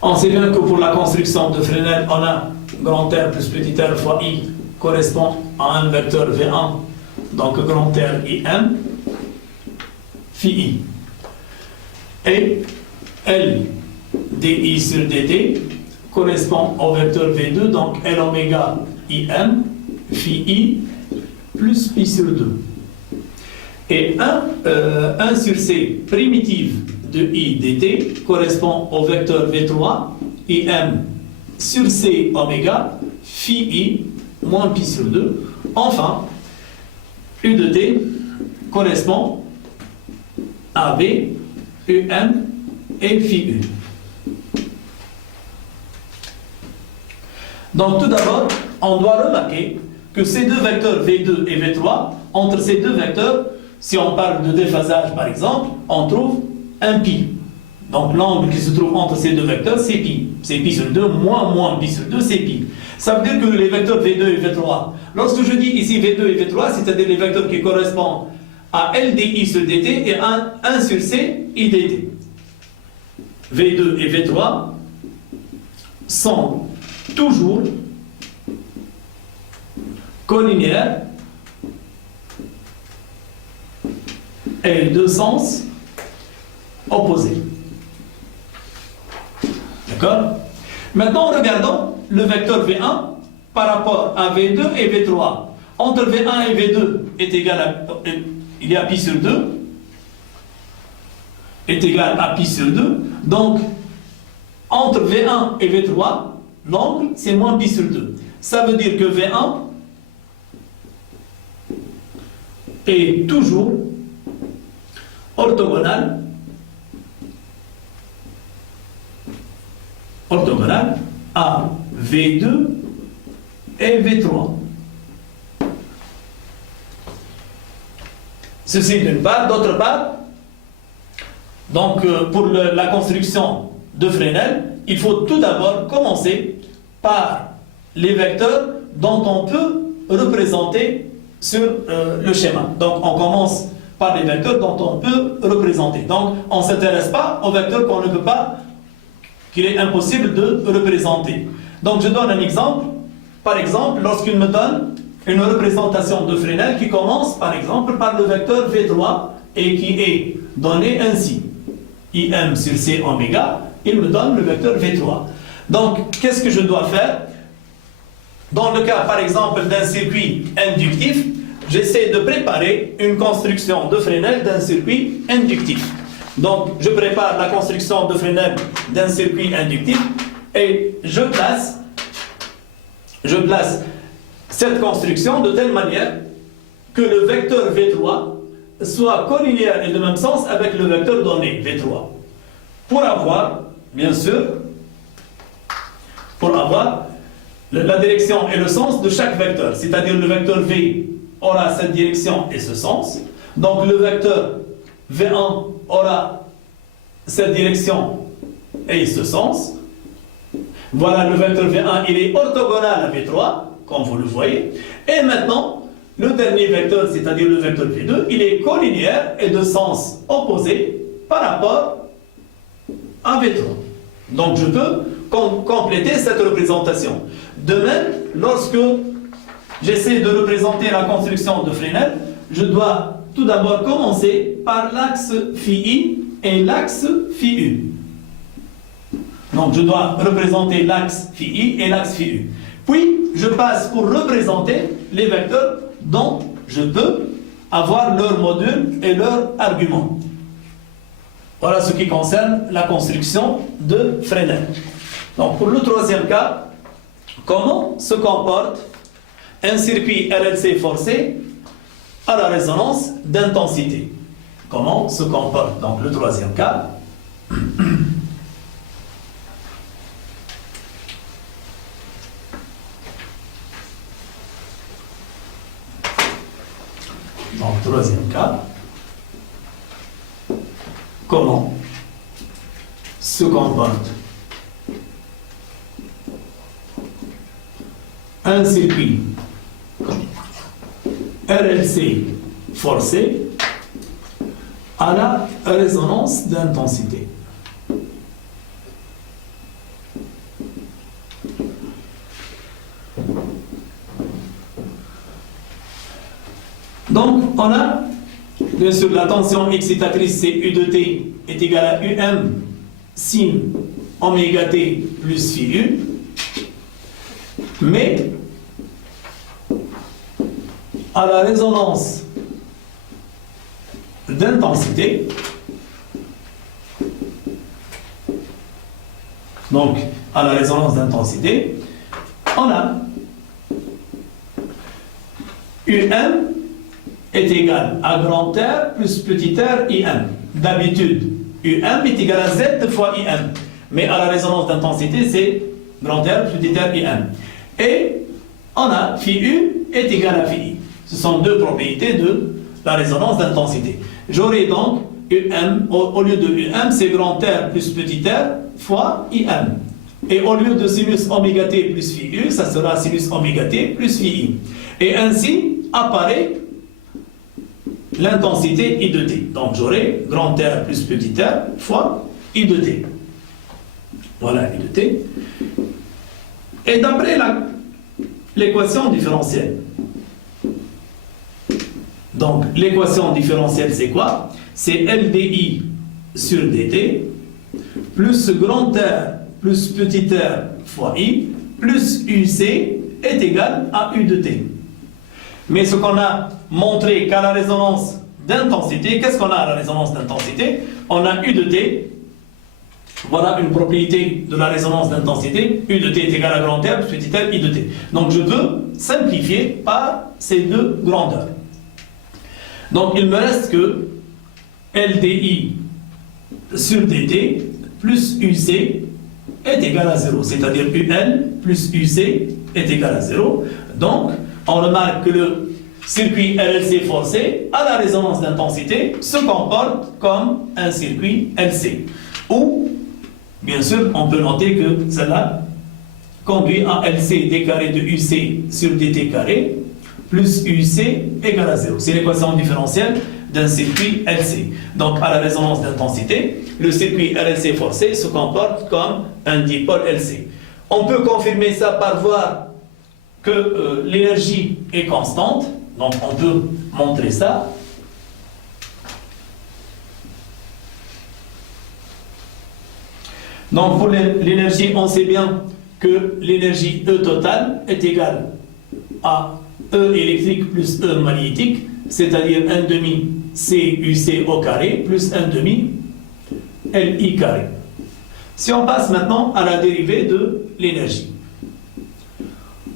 On sait bien que pour la construction de Fresnel, on a grand R plus petit r fois I correspond à un vecteur V1, donc grand R IM, phi I. Et L dI sur dt correspond au vecteur V2, donc L oméga IM, phi I, plus pi sur 2. Et 1 sur C primitive de I dt correspond au vecteur V3, IM sur C oméga, phi I, moins pi sur 2. Enfin, U de t correspond à V, UM et phi U. Donc tout d'abord, on doit remarquer que ces deux vecteurs V2 et V3, entre ces deux vecteurs, si on parle de déphasage par exemple, on trouve un pi. Donc l'angle qui se trouve entre ces deux vecteurs, c'est pi. C'est pi sur 2, moins pi sur 2, c'est pi. Ça veut dire que les vecteurs V2 et V3, lorsque je dis ici V2 et V3, c'est-à-dire les vecteurs qui correspondent à LDI sur dt et 1 sur C I dt. V2 et V3 sont toujours collinéaires et de sens opposés. D'accord? Maintenant, regardons le vecteur V1 par rapport à V2 et V3. Entre V1 et V2 est égal à, il y a pi sur 2, est égal à pi sur 2. Donc, entre V1 et V3, l'angle, c'est moins pi sur 2. Ça veut dire que V1 est toujours orthogonal à V2 et V3. Ceci d'une part. D'autre part, donc pour la construction de Fresnel, il faut tout d'abord commencer par les vecteurs dont on peut représenter sur le schéma. Donc on commence par les vecteurs dont on peut représenter. Donc on ne s'intéresse pas aux vecteurs qu'on ne peut pas, qu'il est impossible de représenter. Donc je donne un exemple. Par exemple, lorsqu'il me donne une représentation de Fresnel qui commence par exemple par le vecteur V3 et qui est donné ainsi. IM sur C oméga, il me donne le vecteur V3. Donc qu'est-ce que je dois faire? Dans le cas par exemple d'un circuit inductif, j'essaie de préparer une construction de Fresnel d'un circuit inductif. Donc je prépare la construction de Fresnel d'un circuit inductif et je place cette construction de telle manière que le vecteur V3 soit collinéaire et de même sens avec le vecteur donné, V3. Pour avoir, bien sûr, la direction et le sens de chaque vecteur, c'est-à-dire le vecteur V aura cette direction et ce sens, donc le vecteur V1 aura cette direction et ce sens. Voilà, le vecteur V1, il est orthogonal à V3, comme vous le voyez. Et maintenant, le dernier vecteur, c'est-à-dire le vecteur V2, il est collinéaire et de sens opposé par rapport à V3. Donc je peux compléter cette représentation. De même, lorsque j'essaie de représenter la construction de Fresnel, je dois tout d'abord commencer par l'axe phi I et l'axe phi U. Donc je dois représenter l'axe phi I et l'axe phi U. Puis je passe pour représenter les vecteurs dont je peux avoir leur module et leur argument. Voilà ce qui concerne la construction de Fresnel. Donc pour le troisième cas, comment se comporte un circuit RLC forcé à la résonance d'intensité? Comment se comporte donc le troisième cas? Donc troisième cas, comment se comporte un circuit RLC forcé à la résonance d'intensité? Donc, on a, bien sûr, la tension excitatrice, c'est U de T est égal à UM sin oméga T plus phi U. Mais, à la résonance d'intensité, donc à la résonance d'intensité, on a UM est égal à grand R plus petit r IM. D'habitude, UM est égal à Z fois IM. Mais à la résonance d'intensité, c'est grand R plus petit r IM. Et on a phi U est égal à phi I. Ce sont deux propriétés de la résonance d'intensité. J'aurai donc UM, au lieu de UM, c'est grand R plus petit r fois IM. Et au lieu de sinus oméga T plus phi U, ça sera sinus oméga T plus phi I. Et ainsi apparaît l'intensité I de T. Donc j'aurai grand R plus petit r fois I de T. Voilà I de T. Et d'après l'équation différentielle. Donc l'équation différentielle c'est quoi? C'est LdI sur dt plus grand R plus petit r fois I plus UC est égal à U de T. Mais ce qu'on a montré qu'à la résonance d'intensité, qu'est-ce qu'on a à la résonance d'intensité? On a U de T. Voilà une propriété de la résonance d'intensité. U de T est égal à grand R plus petit r I de T. Donc je veux simplifier par ces deux grandeurs. Donc il me reste que LdI sur dt plus UC est égal à 0. C'est-à-dire UL plus UC est égal à 0. Donc on remarque que le circuit RLC forcé à la résonance d'intensité se comporte comme un circuit LC. Ou, bien sûr, on peut noter que cela conduit à LC d carré de UC sur dt carré plus UC égale à 0. C'est l'équation différentielle d'un circuit LC. Donc, à la résonance d'intensité, le circuit RLC forcé se comporte comme un dipôle LC. On peut confirmer ça par voir que l'énergie est constante. Donc, on peut montrer ça. Donc, pour l'énergie, on sait bien que l'énergie E totale est égale à E électrique plus E magnétique, c'est-à-dire 1 demi CUC au carré plus 1 demi LI carré. Si on passe maintenant à la dérivée de l'énergie,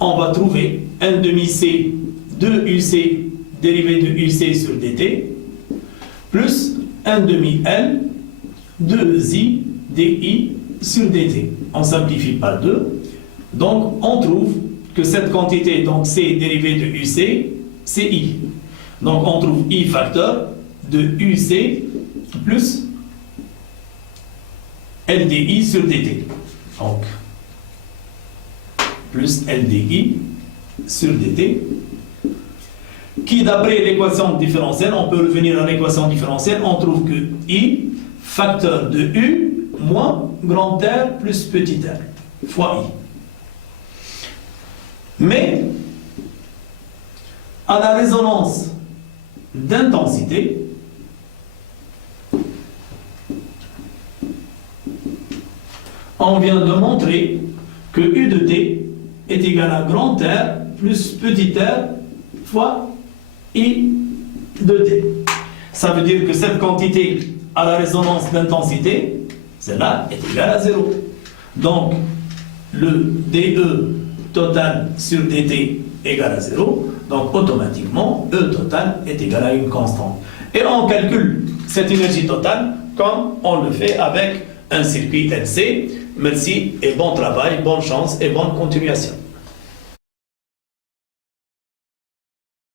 on va trouver 1 demi C 2UC dérivée de UC sur dt plus 1 demi L 2I DI sur dt. On simplifie par 2. Donc on trouve que cette quantité, donc C dérivée de UC, c'est I. Donc on trouve I facteur de UC plus LDI sur dt. Donc plus LDI sur dt, qui d'après l'équation différentielle, on peut revenir à l'équation différentielle, on trouve que I facteur de U moins grand R plus petit r fois I. Mais à la résonance d'intensité, on vient de montrer que U de T est égal à grand R plus petit r fois I de T. Ça veut dire que cette quantité à la résonance d'intensité, celle-là est égale à 0. Donc, le DE total sur dt égale à 0. Donc, automatiquement, E total est égal à une constante. Et on calcule cette énergie totale comme on le fait avec un circuit LC. Merci et bon travail, bonne chance et bonne continuation.